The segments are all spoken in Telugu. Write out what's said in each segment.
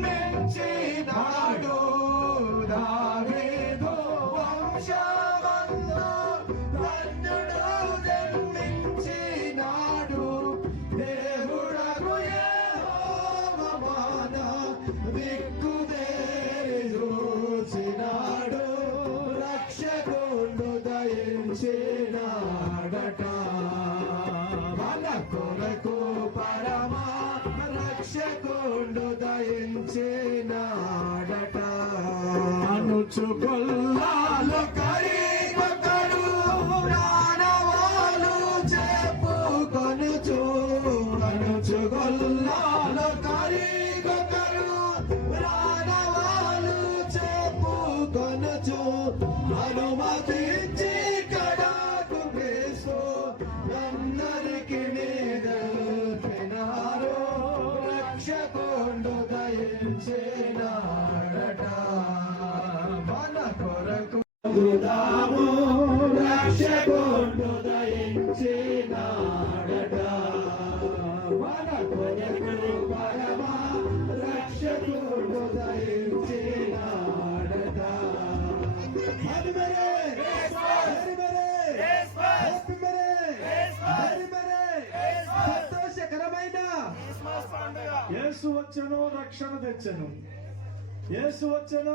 జన్మించినాడు దావీదు వంశమందు ధన్యుడు జన్మించినాడు దేవుడగు యెహోవా మన దిక్కుదేరి చూచినాడు రక్షకుడు దయించినాడట మన కొరకు పరమా రక్షకుడు దయించినాడట అనుచుకొల్లాలు కరిగొకరు ప్రాణవాలు చెప్పుకొనుచు అనుచుకొల్లాలు కరిగొకరు ప్రాణవాలు చెప్పుకొనుచు అనుమతించి కడాకు వేసు అందరికి నిదల్పినారు రక్షకుండు దయించినాడట మన కొరకు దాము రక్షకుండు దయించినాడట మన కొరకు పరమా రక్షకుండు దయించినాడట సంతోషకరమైన యేసు వచ్చెను రక్షణ తెచ్చెను యేసు వచ్చెను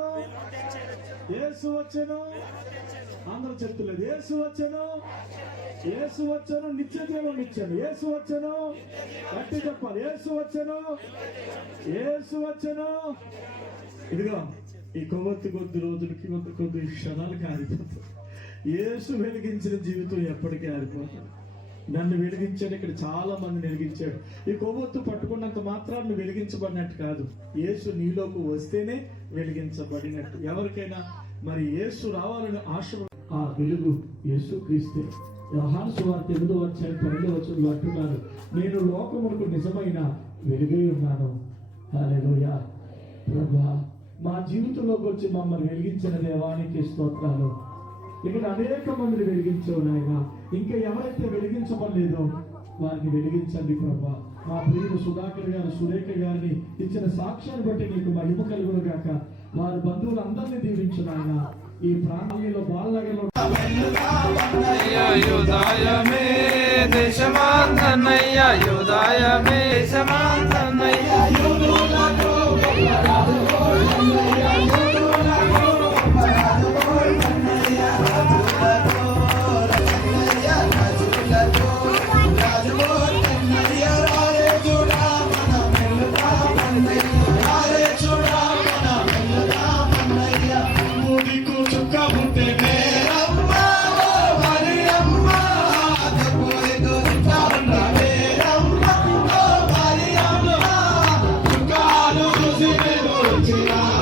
యేసు వచ్చెను అందరూ చెప్తులేదు యేసు వచ్చెను యేసు వచ్చెను నిత్య జీవం ఇచ్చాను యేసు వచ్చెను గట్టి చెప్పాలి యేసు వచ్చెను యేసు వచ్చెను ఇదిగో ఈ కొవ్వొత్తి కొద్ది రోజులకి కొద్ది క్షణాలకి ఆరిపోతుంది యేసు వెలిగించిన జీవితం ఎప్పటికీ ఆరిపోతుంది నన్ను వెలిగించాడు ఇక్కడ చాలా మందిని వెలిగించాడు ఈ కొవ్వొత్తు పట్టుకున్నంత మాత్రాన్ని వెలిగించబడినట్టు కాదు యేసు నీలోకి వస్తేనే వెలిగించబడినట్టు ఎవరికైనా మరి యేసు రావాలని ఆశ ఆ వెలుగు యేసు క్రీస్తే యోహాను సువార్త 8:12 అంటున్నారు నేను లోకమునకు నిజమైన వెలుగై ఉన్నాను హల్లెలూయా ప్రభువా మా జీవితంలోకి వచ్చి మమ్మల్ని వెలిగించిన దేవానికి స్తోత్రాలు ఇక్కడ అనేక మందిని వెలిగించావు నాయన ఇంకా ఎవరైతే వెలిగించబడలేదో వారిని వెలిగించండి ప్రభా మా ప్రియుడు సుధాకర్ గారు సురేఖ గారిని ఇచ్చిన సాక్ష్యాన్ని బట్టి నీకు మహిమ కలుగును గాక వారి బంధువులందరినీ దీవించు నాయన ఈ ప్రాంతంలో బాలనగర్లో Thank you.